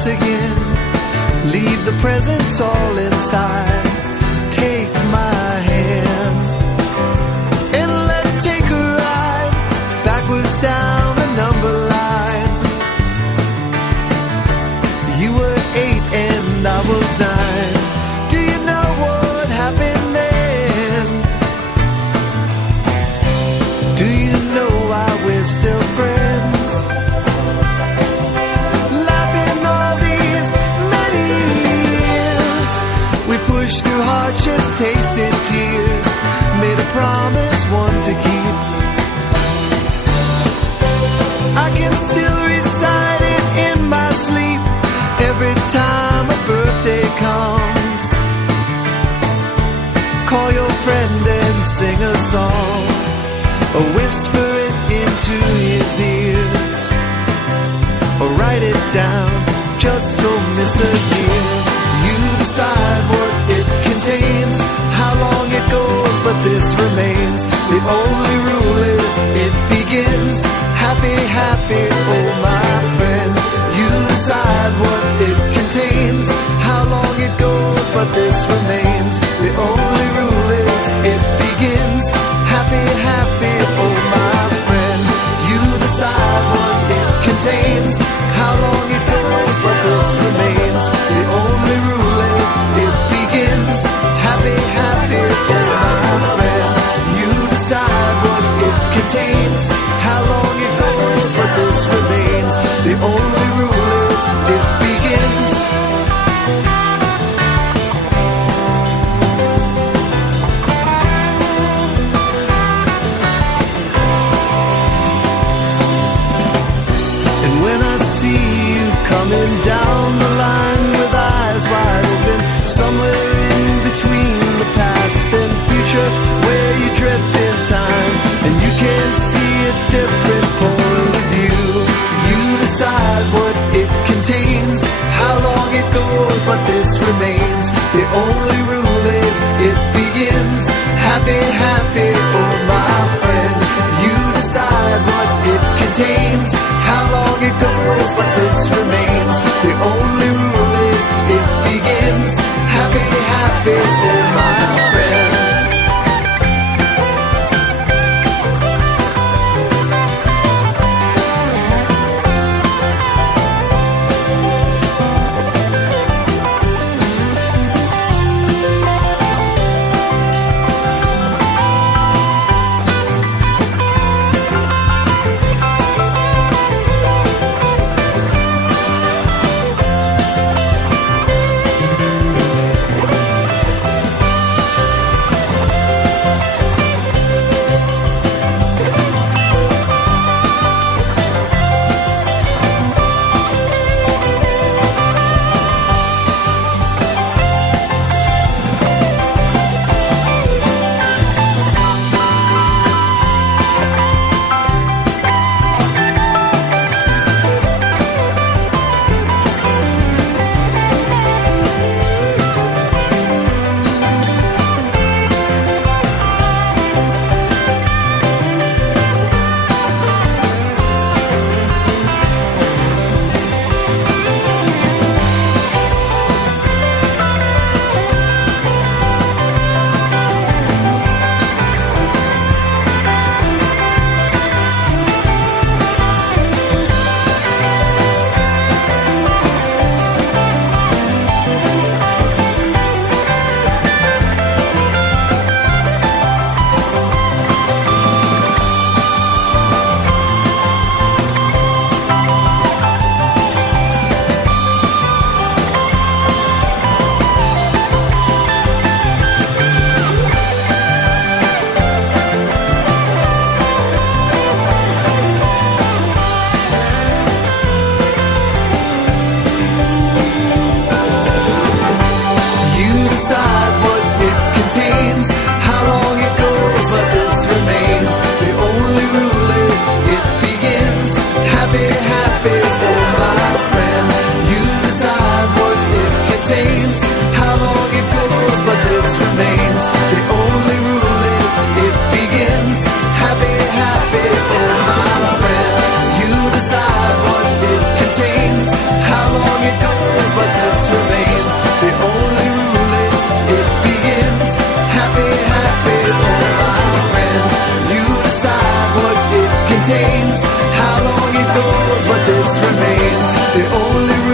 once again. Leave the presents all inside. Take my hand and let's take a ride backwards down the number line. You were 8 and I was 9. Do you know what happened then? Do you know why we're still friends? Laughing all these many years, we pushed through hardships, tasted tears, made a promise, one to keep. I can still recite it in my sleep every time a birthday comes. Call your friend and sing a song, or whisper it into his ears, or write it down, just don't miss a year. You decide what it contains, how long it goes, but this remains. The only rule is it begins. Happy, happy, oh my friend. You decide what it contains, how long it goes, but this remains. The only rule is it begins. Happy, happy, oh my friend. You decide what it contains, how long it goes, but this remains. The only rule is it begins. Happy, happy, oh my friend. You decide what it contains, how long it goes, but this remains. The only rule is it begins. And when I see you coming down the line with eyes wide open, somewhere in between the past and future, where you drift in time, and you can see a different point of view. You decide what it contains, how long it goes, but this remains. The only rule is it begins. Happy, happy, oh my friend. You decide what it contains, how long it goes, but this remains. The only rule is it begins. Happy, happy, oh my friend. remains the only